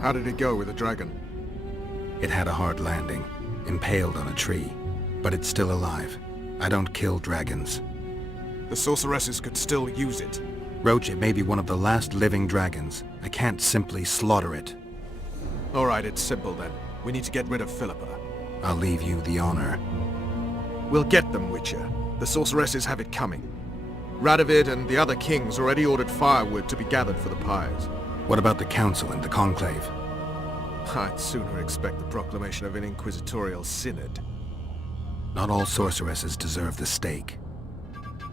How did it go with the dragon? It had a hard landing, impaled on a tree, but it's still alive. I don't kill dragons. The sorceresses could still use it. Roach, it may be one of the last living dragons. I can't simply slaughter it. Alright, it's simple then. We need to get rid of Philippa. I'll leave you the honor. We'll get them, Witcher. The sorceresses have it coming. Radovid and the other kings already ordered firewood to be gathered for the pyres. What about the council and the conclave? I'd sooner expect the proclamation of an inquisitorial synod. Not all sorceresses deserve the stake.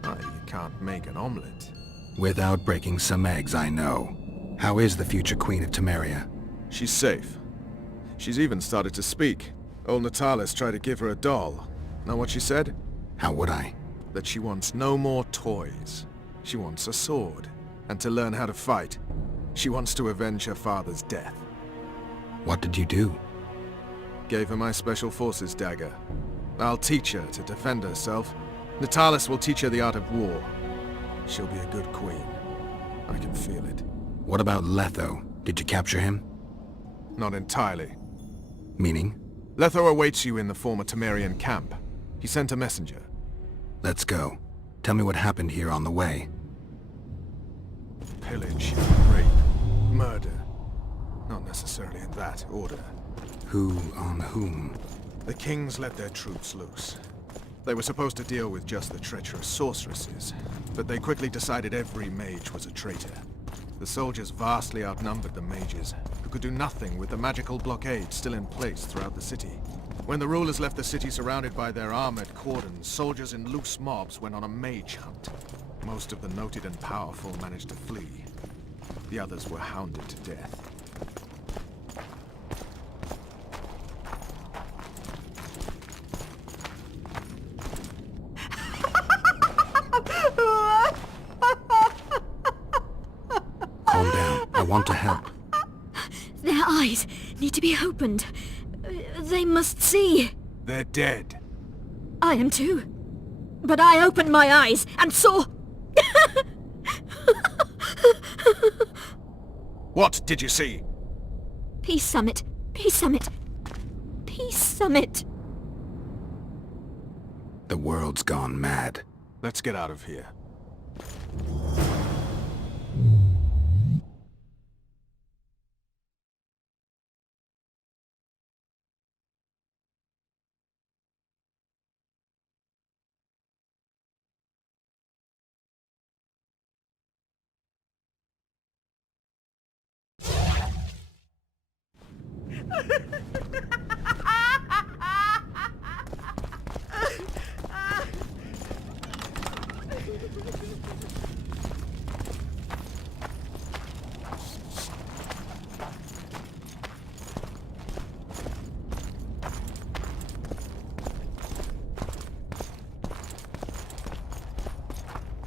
You can't make an omelette. Without breaking some eggs, I know. How is the future Queen of Temeria? She's safe. She's even started to speak. Old Natalis tried to give her a doll. Know what she said? How would I? That she wants no more toys. She wants a sword. And to learn how to fight. She wants to avenge her father's death. What did you do? Gave her my special forces dagger. I'll teach her to defend herself. Natalis will teach her the art of war. She'll be a good queen. I can feel it. What about Letho? Did you capture him? Not entirely. Meaning? Letho awaits you in the former Temerian camp. He sent a messenger. Let's go. Tell me what happened here on the way. Pillage, rape, murder. Not necessarily in that order. Who on whom? The kings let their troops loose. They were supposed to deal with just the treacherous sorceresses, but they quickly decided every mage was a traitor. The soldiers vastly outnumbered the mages, who could do nothing with the magical blockade still in place throughout the city. When the rulers left the city surrounded by their armored cordons, soldiers in loose mobs went on a mage hunt. Most of the noted and powerful managed to flee. The others were hounded to death. Calm down. I want to help. Their eyes need to be opened. They must see. They're dead. I am too. But I opened my eyes and saw... What did you see? Peace Summit. Peace Summit. Peace Summit. The world's gone mad. Let's get out of here.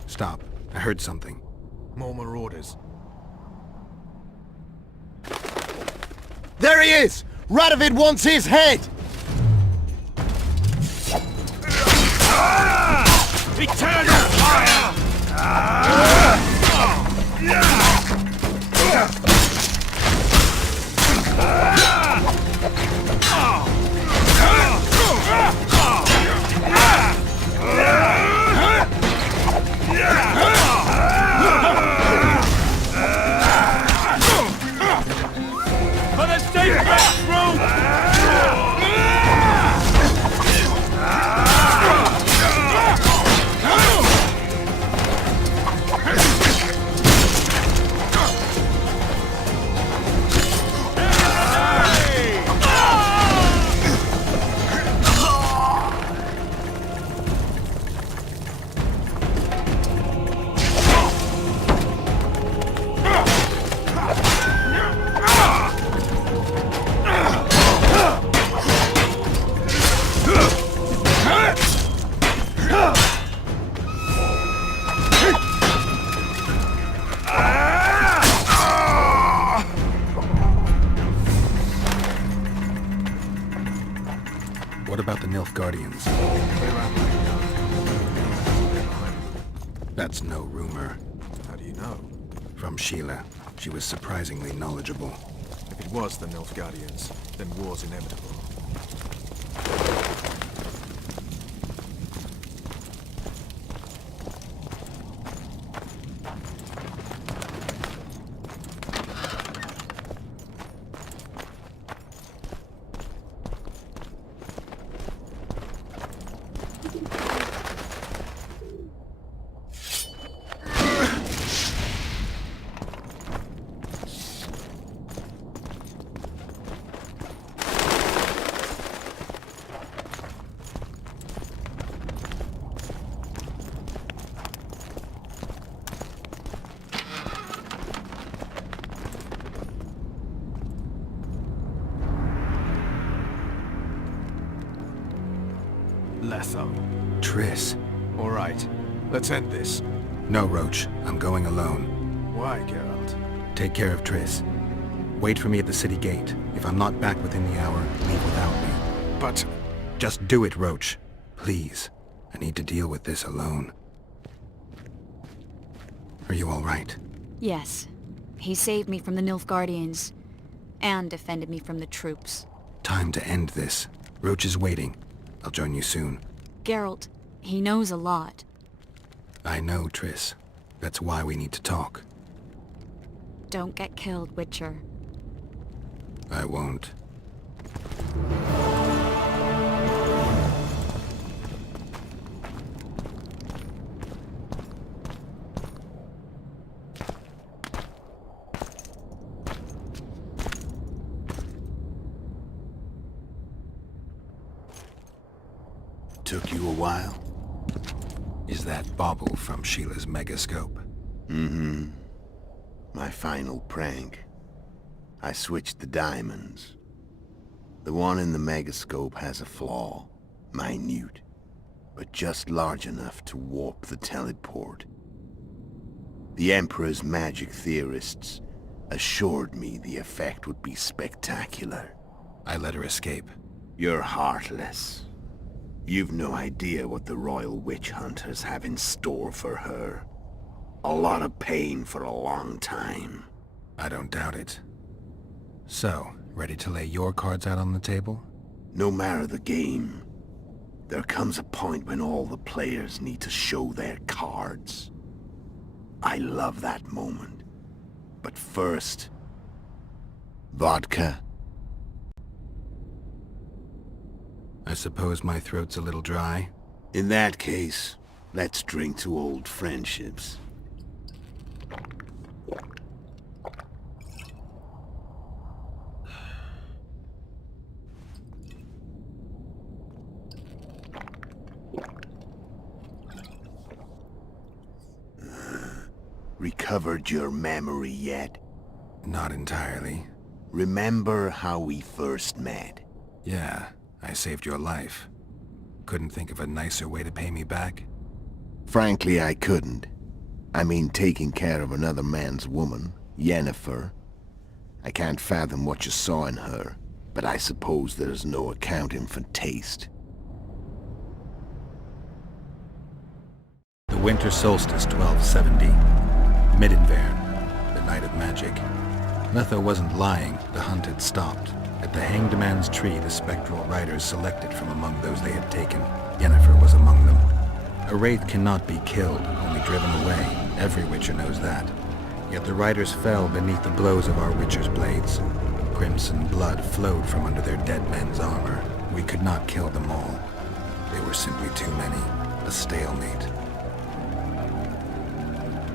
Stop. I heard something. More marauders. There he is! Radovid wants his head! Eternal fire! For the sacred throne! What about the Nilfgaardians? That's no rumor. How do you know? From Sheila. She was surprisingly knowledgeable. If it was the Nilfgaardians, then war's inevitable. Letho. Triss. All right, let's end this. No, Roach. I'm going alone. Why, Geralt? Take care of Triss. Wait for me at the city gate. If I'm not back within the hour, leave without me. But... Just do it, Roach. Please. I need to deal with this alone. Are you all right? Yes. He saved me from the Nilfgaardians, and defended me from the troops. Time to end this. Roach is waiting. I'll join you soon. Geralt, he knows a lot. I know, Triss. That's why we need to talk. Don't get killed, Witcher. I won't. Took you a while? Is that bauble from Sheila's megascope? Mm-hmm. My final prank. I switched the diamonds. The one in the megascope has a flaw. Minute. But just large enough to warp the teleport. The Emperor's magic theorists assured me the effect would be spectacular. I let her escape. You're heartless. You've no idea what the royal witch hunters have in store for her. A lot of pain for a long time. I don't doubt it. So, ready to lay your cards out on the table? No matter the game, there comes a point when all the players need to show their cards. I love that moment. But first... vodka? I suppose my throat's a little dry. In that case, let's drink to old friendships. Recovered your memory yet? Not entirely. Remember how we first met? Yeah, I saved your life. Couldn't think of a nicer way to pay me back? Frankly, I couldn't. I mean, taking care of another man's woman, Yennefer. I can't fathom what you saw in her, but I suppose there's no accounting for taste. The winter solstice 1270. Midinvern, the night of magic. Letho wasn't lying, the hunt had stopped. At the Hanged Man's Tree, the spectral riders selected from among those they had taken. Yennefer was among them. A wraith cannot be killed, only driven away. Every Witcher knows that. Yet the riders fell beneath the blows of our Witcher's blades. Crimson blood flowed from under their dead men's armor. We could not kill them all. They were simply too many. A stalemate.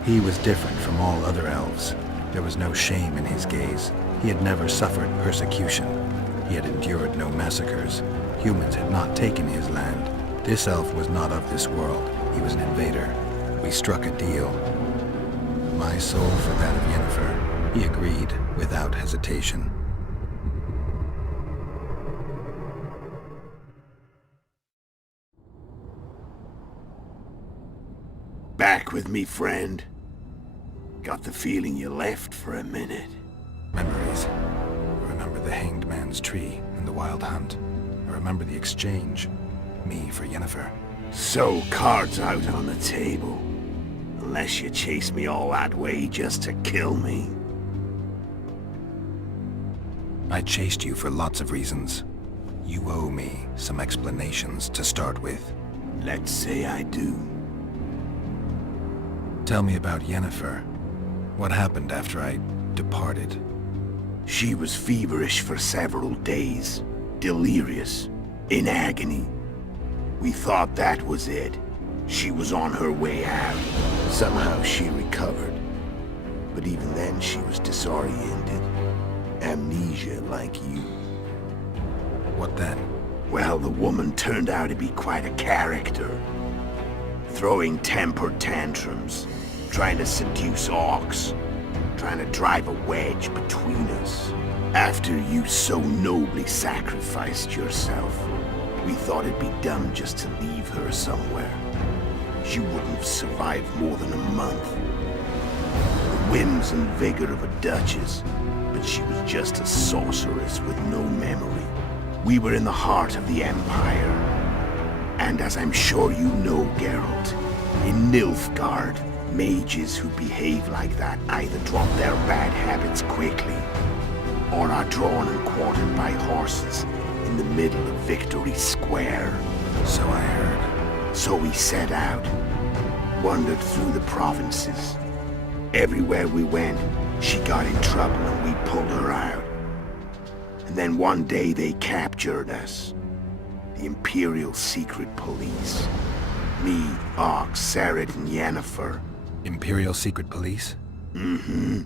He was different from all other elves. There was no shame in his gaze. He had never suffered persecution. He had endured no massacres. Humans had not taken his land. This elf was not of this world. He was an invader. We struck a deal. My soul for that of Yennefer. He agreed without hesitation. Back with me, friend. Got the feeling you left for a minute. Memories. I remember the Hanged Man's Tree and the Wild Hunt. I remember the exchange. Me for Yennefer. So, cards out on the table. Unless you chase me all that way just to kill me. I chased you for lots of reasons. You owe me some explanations to start with. Let's say I do. Tell me about Yennefer. What happened after I departed? She was feverish for several days, delirious, in agony. We thought that was it. She was on her way out. Somehow she recovered. But even then she was disoriented. Amnesia like you. What then? Well, the woman turned out to be quite a character. Throwing temper tantrums, trying to seduce orcs, trying to drive a wedge between us. After you so nobly sacrificed yourself, we thought it'd be dumb just to leave her somewhere. She wouldn't have survived more than a month. The whims and vigor of a duchess, but she was just a sorceress with no memory. We were in the heart of the Empire. And as I'm sure you know, Geralt, in Nilfgaard, mages who behave like that either drop their bad habits quickly, or are drawn and quartered by horses in the middle of Victory Square. So I heard. So we set out, wandered through the provinces. Everywhere we went, she got in trouble and we pulled her out. And then one day they captured us. The Imperial Secret Police. Me, Ox, Sarad, and Yennefer. Imperial Secret Police? Mm-hmm.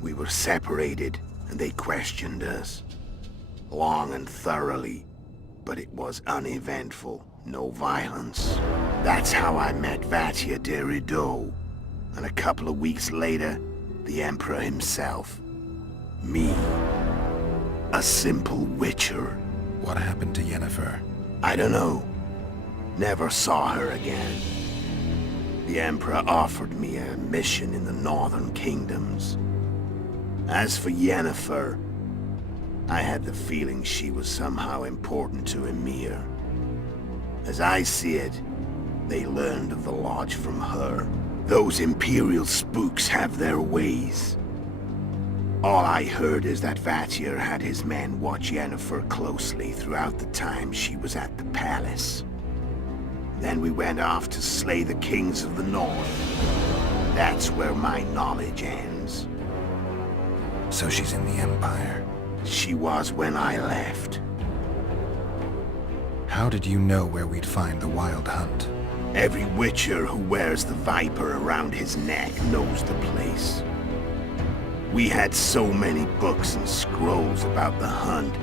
We were separated, and they questioned us. Long and thoroughly, but it was uneventful. No violence. That's how I met Vatia de Rideau. And a couple of weeks later, the Emperor himself. Me. A simple witcher. What happened to Yennefer? I don't know. Never saw her again. The Emperor offered me a mission in the northern kingdoms. As for Yennefer, I had the feeling she was somehow important to Emir. As I see it, they learned of the Lodge from her. Those Imperial spooks have their ways. All I heard is that Vatir had his men watch Yennefer closely throughout the time she was at the palace. Then we went off to slay the kings of the north. That's where my knowledge ends. So she's in the Empire. She was when I left. How did you know where we'd find the Wild Hunt? Every witcher who wears the viper around his neck knows the place. We had so many books and scrolls about the hunt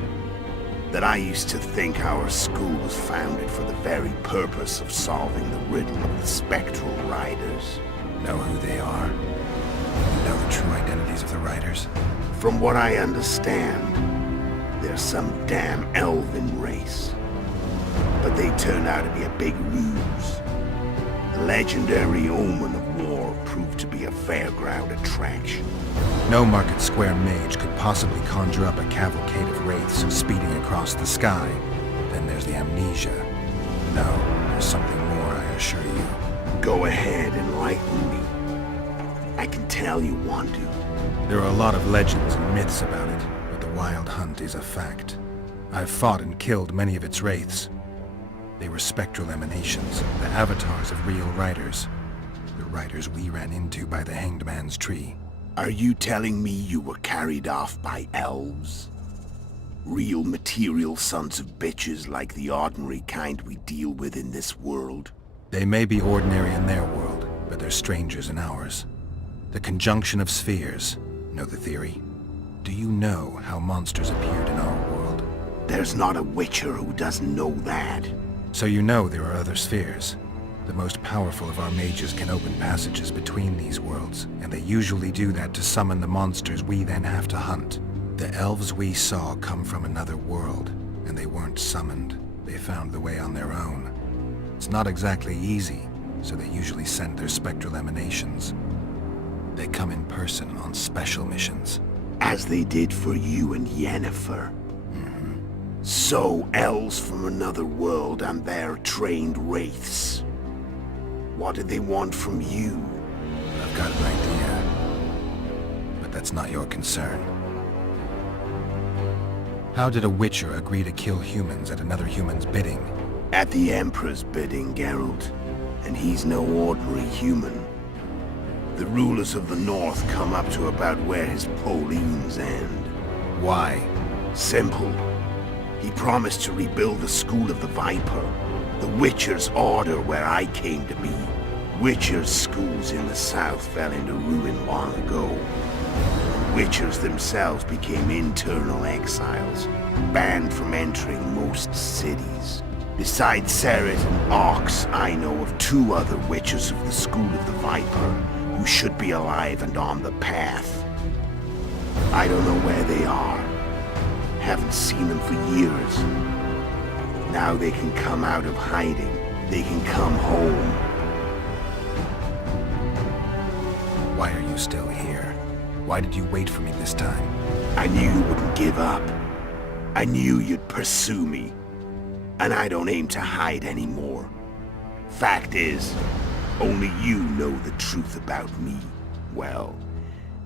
that I used to think our school was founded for the very purpose of solving the riddle of the spectral riders. Know who they are? You know the true identities of the riders? From what I understand, they're some damn elven race. But they turned out to be a big ruse. The legendary omen of war proved to be a fairground attraction. No Market Square mage could possibly conjure up a cavalcade of wraiths speeding across the sky. Then there's the amnesia. No, there's something more, I assure you. Go ahead, enlighten me. I can tell you want to. There are a lot of legends and myths about it, but the Wild Hunt is a fact. I've fought and killed many of its wraiths. They were spectral emanations, the avatars of real riders. The riders we ran into by the Hanged Man's Tree. Are you telling me you were carried off by elves? Real material sons of bitches like the ordinary kind we deal with in this world? They may be ordinary in their world, but they're strangers in ours. The conjunction of spheres. Know the theory? Do you know how monsters appeared in our world? There's not a witcher who doesn't know that. So you know there are other spheres. The most powerful of our mages can open passages between these worlds, and they usually do that to summon the monsters we then have to hunt. The elves we saw come from another world, and they weren't summoned. They found the way on their own. It's not exactly easy, so they usually send their spectral emanations. They come in person on special missions. As they did for you and Yennefer. So, elves from another world and their trained wraiths. What did they want from you? I've got an idea, but that's not your concern. How did a Witcher agree to kill humans at another human's bidding? At the Emperor's bidding, Geralt. And he's no ordinary human. The rulers of the North come up to about where his Pauline's end. Why? Simple. He promised to rebuild the School of the Viper, the Witcher's order where I came to be. Witcher's schools in the south fell into ruin long ago. Witchers themselves became internal exiles, banned from entering most cities. Besides Seret and Ox, I know of 2 other Witchers of the School of the Viper who should be alive and on the path. I don't know where they are. Haven't seen them for years. Now they can come out of hiding. They can come home. Why are you still here? Why did you wait for me this time? I knew you wouldn't give up. I knew you'd pursue me. And I don't aim to hide anymore. Fact is, only you know the truth about me. Well,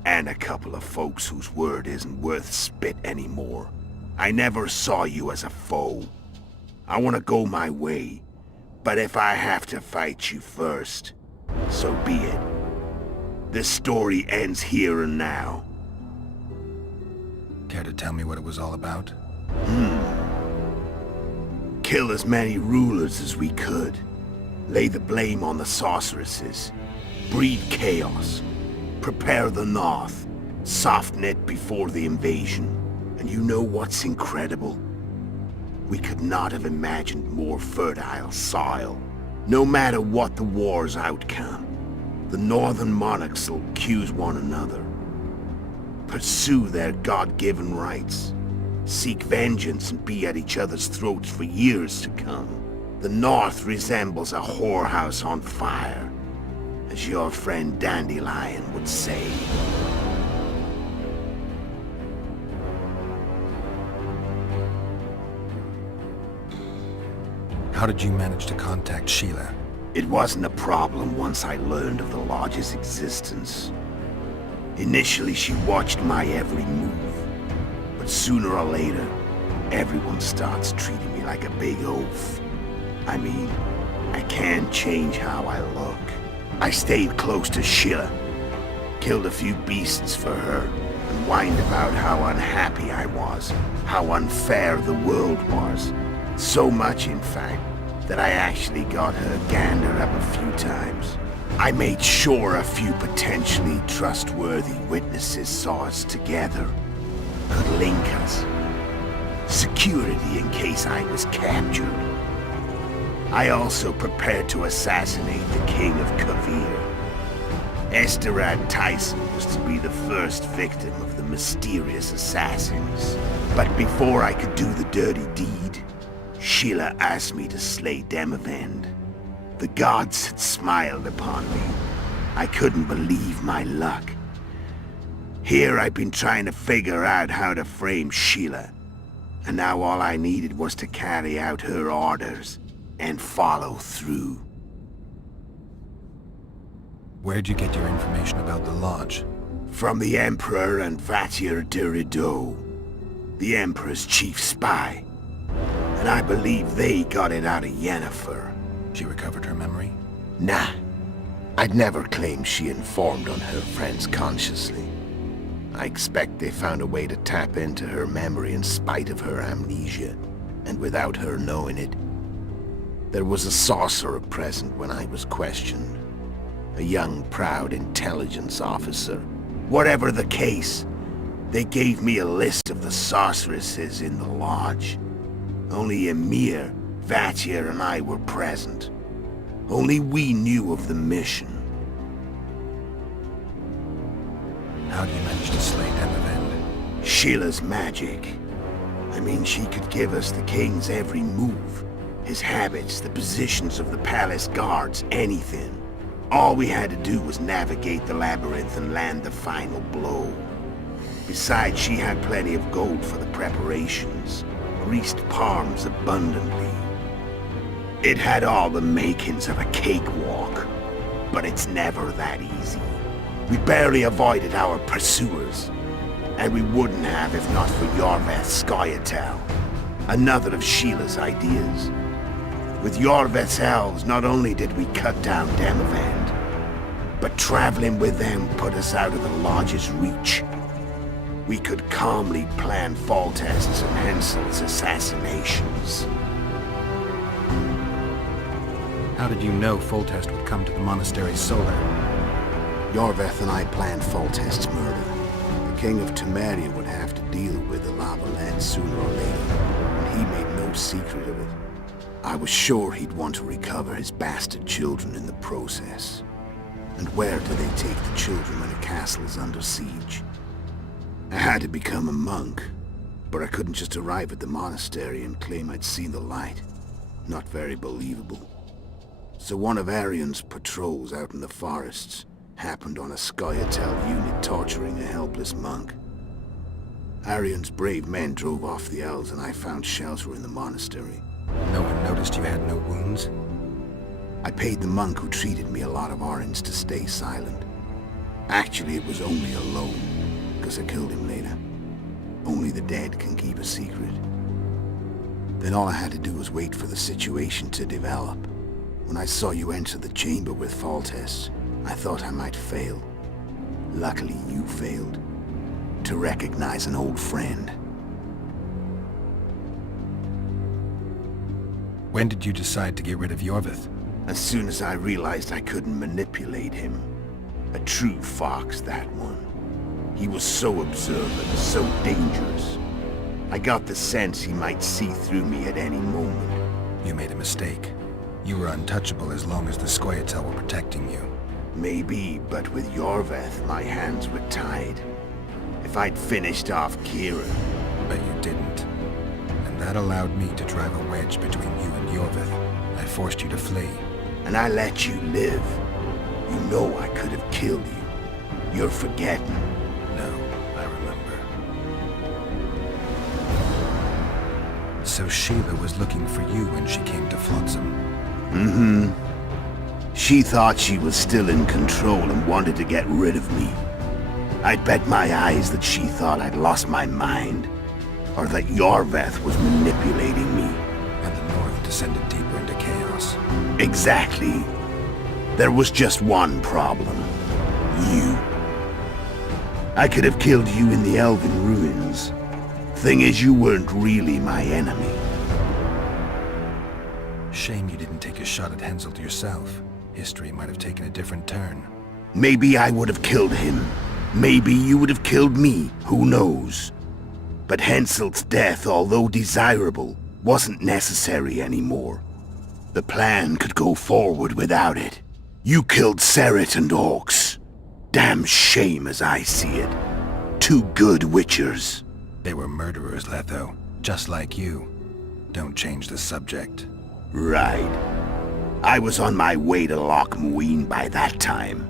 and a couple of folks whose word isn't worth spit anymore. I never saw you as a foe. I want to go my way. But if I have to fight you first, so be it. This story ends here and now. Care to tell me what it was all about? Kill as many rulers as we could. Lay the blame on the sorceresses. Breed chaos. Prepare the North. Soften it before the invasion. And you know what's incredible? We could not have imagined more fertile soil. No matter what the war's outcome, the northern monarchs will accuse one another. Pursue their God-given rights. Seek vengeance and be at each other's throats for years to come. The North resembles a whorehouse on fire, as your friend Dandelion would say. How did you manage to contact Sheila? It wasn't a problem once I learned of the Lodge's existence. Initially, she watched my every move. But sooner or later, everyone starts treating me like a big oaf. I mean, I can't change how I look. I stayed close to Sheila, killed a few beasts for her, and whined about how unhappy I was, how unfair the world was. So much, in fact, that I actually got her gander up a few times. I made sure a few potentially trustworthy witnesses saw us together. Could link us. Security in case I was captured. I also prepared to assassinate the King of Kavir. Esterad Tyson was to be the first victim of the mysterious assassins. But before I could do the dirty deed, Sheila asked me to slay Demavend. The gods had smiled upon me. I couldn't believe my luck. Here I've been trying to figure out how to frame Sheila. And now all I needed was to carry out her orders and follow through. Where'd you get your information about the Lodge? From the Emperor and Vatir de Rideau, the Emperor's chief spy. And I believe they got it out of Yennefer. She recovered her memory? Nah. I'd never claimed she informed on her friends consciously. I expect they found a way to tap into her memory in spite of her amnesia, and without her knowing it. There was a sorcerer present when I was questioned. A young, proud intelligence officer. Whatever the case, they gave me a list of the sorceresses in the Lodge. Only Emir, Vatir, and I were present. Only we knew of the mission. How do you manage to slay Demavend? Sheila's magic. I mean, she could give us the king's every move. His habits, the positions of the palace guards, anything. All we had to do was navigate the labyrinth and land the final blow. Besides, she had plenty of gold for the preparations. Greased palms abundantly. It had all the makings of a cakewalk, but it's never that easy. We barely avoided our pursuers, And we wouldn't have if not for Yorveth's Scoia'tael, another of Sheila's ideas. With Yorveth's elves, not only did we cut down Demavend, but traveling with them put us out of the Lodge's reach. We could calmly plan Foltest's and Hensel's assassinations. How did you know Foltest would come to the monastery solar? Yorveth and I planned Foltest's murder. The King of Temeria would have to deal with the lava lad sooner or later, and he made no secret of it. I was sure he'd want to recover his bastard children in the process. And where do they take the children when a castle is under siege? I had to become a monk, but I couldn't just arrive at the monastery and claim I'd seen the light. Not very believable. So one of Arion's patrols out in the forests happened on a Scoia'tael unit torturing a helpless monk. Arion's brave men drove off the elves and I found shelter in the monastery. No one noticed you had no wounds? I paid the monk who treated me a lot of orange to stay silent. Actually, it was only a loan, because I killed him later. Only the dead can keep a secret. Then all I had to do was wait for the situation to develop. When I saw you enter the chamber with Foltest, I thought I might fail. Luckily, you failed. To recognize an old friend. When did you decide to get rid of Yorveth? As soon as I realized I couldn't manipulate him. A true fox, that one. He was so observant, so dangerous. I got the sense he might see through me at any moment. You made a mistake. You were untouchable as long as the Scoia'tael were protecting you. Maybe, but with Yorveth, my hands were tied. If I'd finished off Kira... But you didn't. And that allowed me to drive a wedge between you and Yorveth. I forced you to flee. And I let you live. You know I could have killed you. You're forgetting. No, I remember. So Sheila was looking for you when she came to Flotsam. Mm-hmm. She thought she was still in control and wanted to get rid of me. I'd bet my eyes that she thought I'd lost my mind. Or that Yorveth was manipulating me. And the North descended deeper into chaos. Exactly. There was just one problem. You. I could have killed you in the Elven ruins. Thing is, you weren't really my enemy. Shame you didn't take a shot at Henselt yourself. History might have taken a different turn. Maybe I would have killed him. Maybe you would have killed me. Who knows? But Henselt's death, although desirable, wasn't necessary anymore. The plan could go forward without it. You killed Seret and Orcs. Damn shame as I see it. Two good witchers. They were murderers, Letho. Just like you. Don't change the subject. Right. I was on my way to Loch Muin by that time.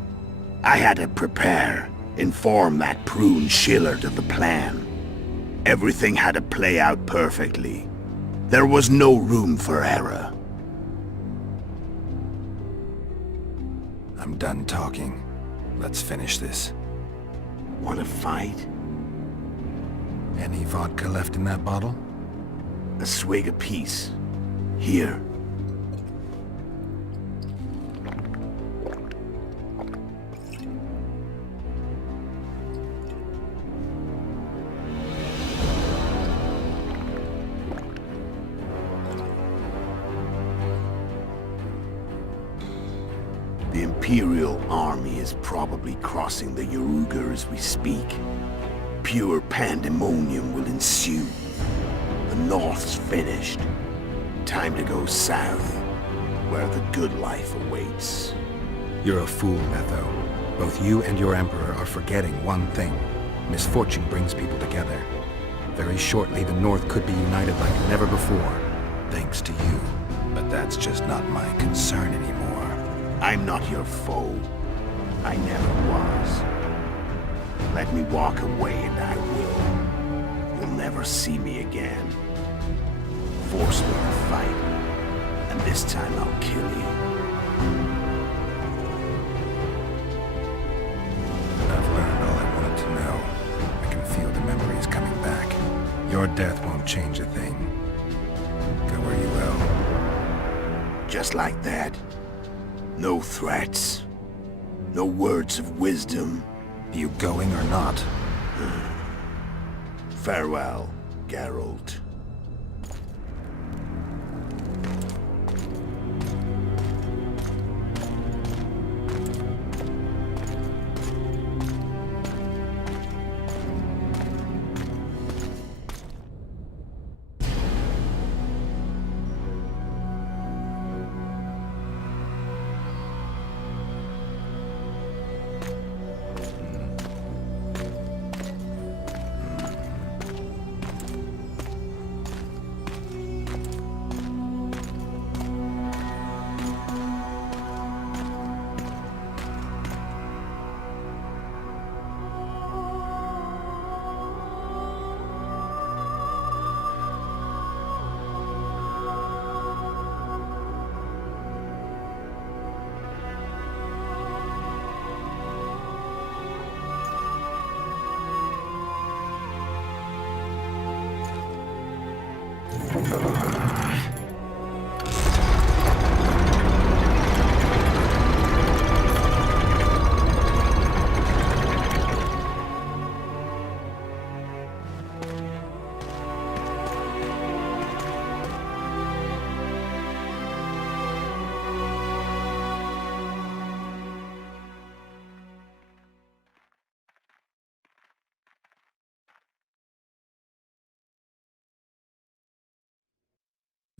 I had to prepare, inform that prune Shillard of the plan. Everything had to play out perfectly. There was no room for error. I'm done talking. Let's finish this. Want to fight? Any vodka left in that bottle? A swig apiece. Here. The Imperial army is probably crossing the Yaruga as we speak. Pure pandemonium will ensue. The North's finished. Time to go south, where the good life awaits. You're a fool, Letho. Both you and your Emperor are forgetting one thing. Misfortune brings people together. Very shortly, the North could be united like never before, thanks to you. But that's just not my concern anymore. I'm not your foe. I never was. Let me walk away and I will. You'll never see me again. Force me to fight, and this time I'll kill you. I've learned all I wanted to know. I can feel the death won't change a thing. Go where you will. Just like that. No threats. No words of wisdom. You going or not? Farewell, Geralt.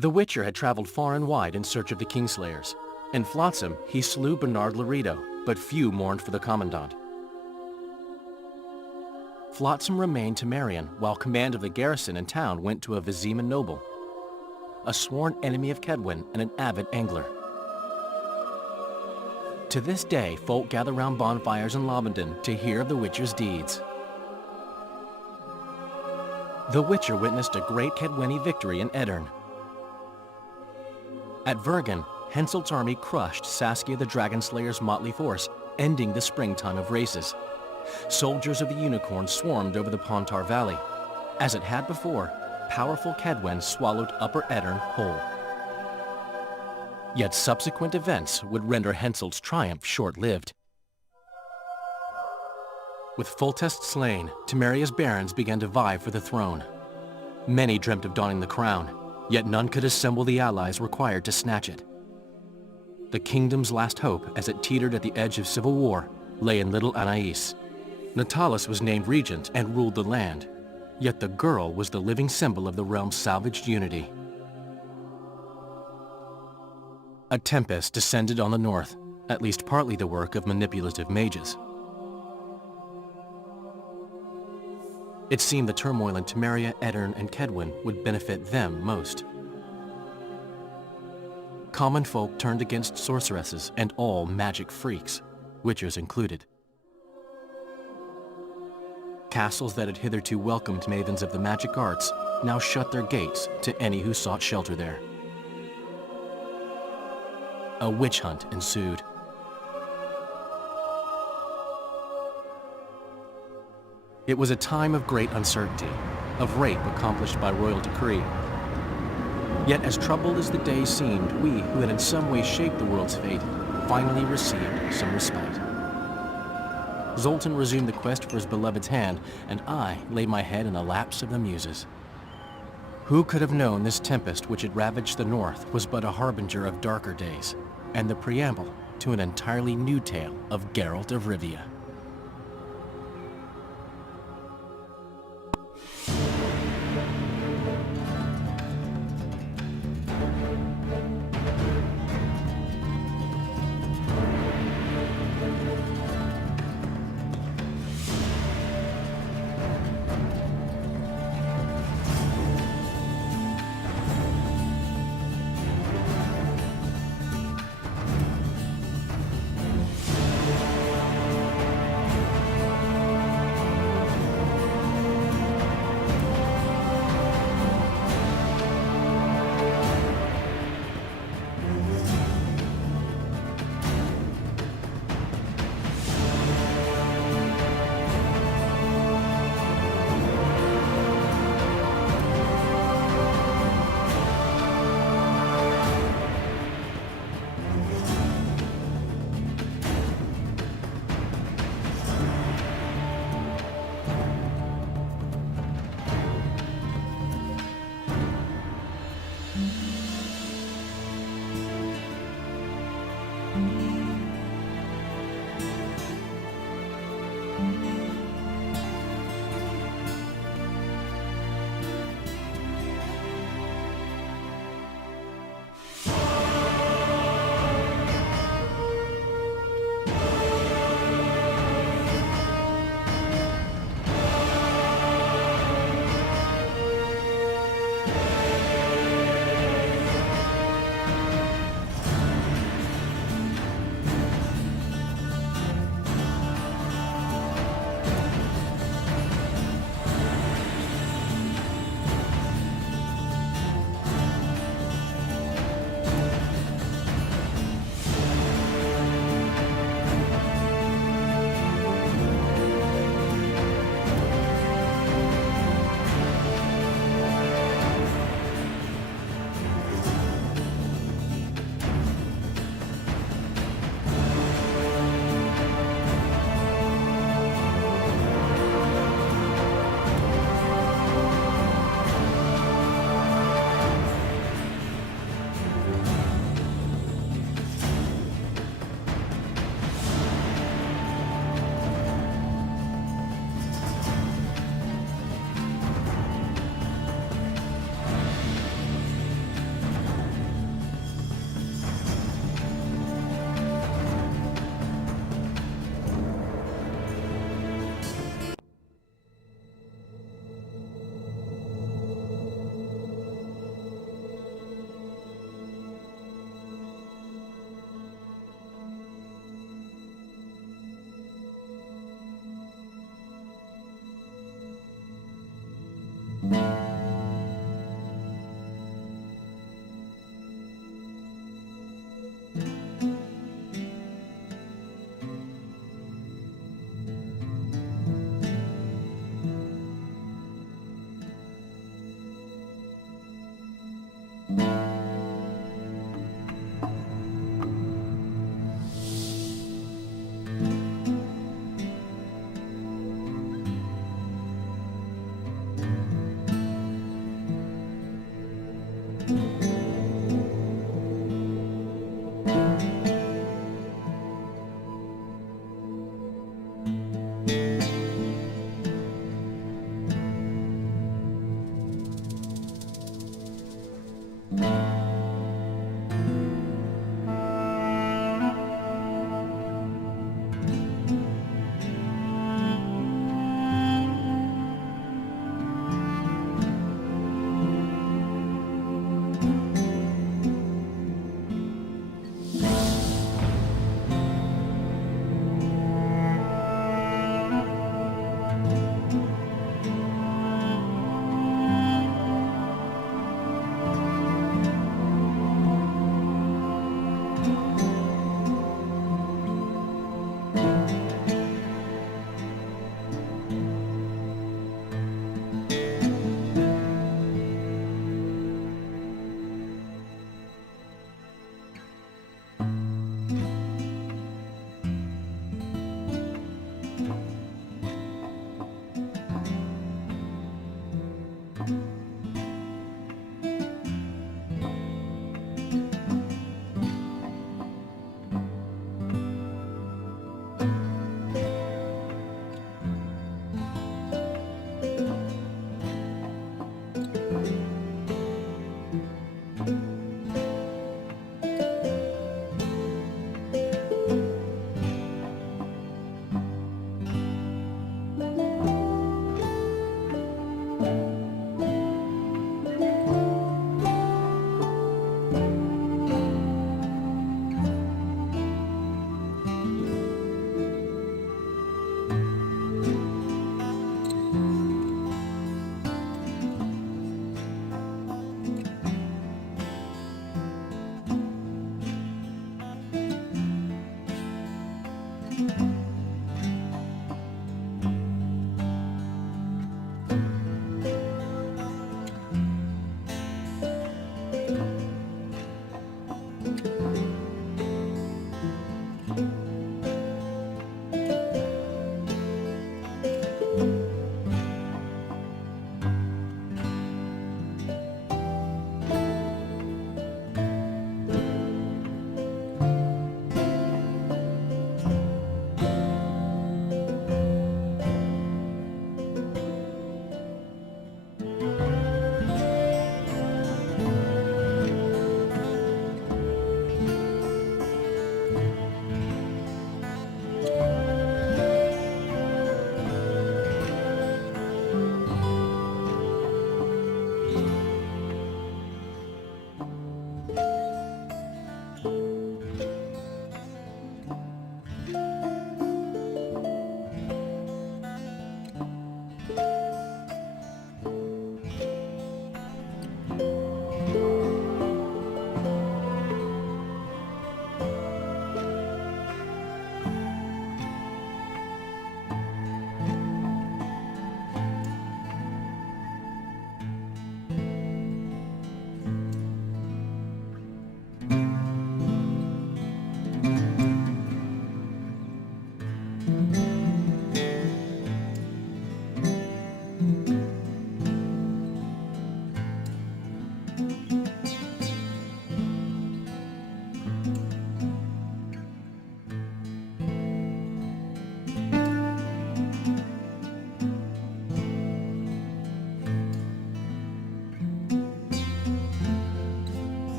The Witcher had traveled far and wide in search of the Kingslayers. In Flotsam, he slew Bernard Laredo, but few mourned for the Commandant. Flotsam remained to Marion, while command of the garrison and town went to a Vizima noble, a sworn enemy of Kedwen and an avid angler. To this day, folk gather round bonfires in Lobenden to hear of the Witcher's deeds. The Witcher witnessed a great Kedweni victory in Edirn. At Vergen, Henselt's army crushed Saskia the Dragonslayer's motley force, ending the springtime of races. Soldiers of the Unicorn swarmed over the Pontar Valley. As it had before, powerful Kedwen swallowed Upper Edirn whole. Yet subsequent events would render Henselt's triumph short-lived. With Foltest slain, Temeria's barons began to vie for the throne. Many dreamt of donning the crown, yet none could assemble the allies required to snatch it. The kingdom's last hope, as it teetered at the edge of civil war, lay in little Anais. Natalis was named regent and ruled the land, yet the girl was the living symbol of the realm's salvaged unity. A tempest descended on the north, at least partly the work of manipulative mages. It seemed the turmoil in Temeria, Edirn, and Kedwen would benefit them most. Common folk turned against sorceresses and all magic freaks, witchers included. Castles that had hitherto welcomed mavens of the magic arts now shut their gates to any who sought shelter there. A witch hunt ensued. It was a time of great uncertainty, of rape accomplished by royal decree. Yet as troubled as the day seemed, we who had in some way shaped the world's fate finally received some respite. Zoltan resumed the quest for his beloved's hand, and I laid my head in the laps of the muses. Who could have known this tempest which had ravaged the north was but a harbinger of darker days, and the preamble to an entirely new tale of Geralt of Rivia.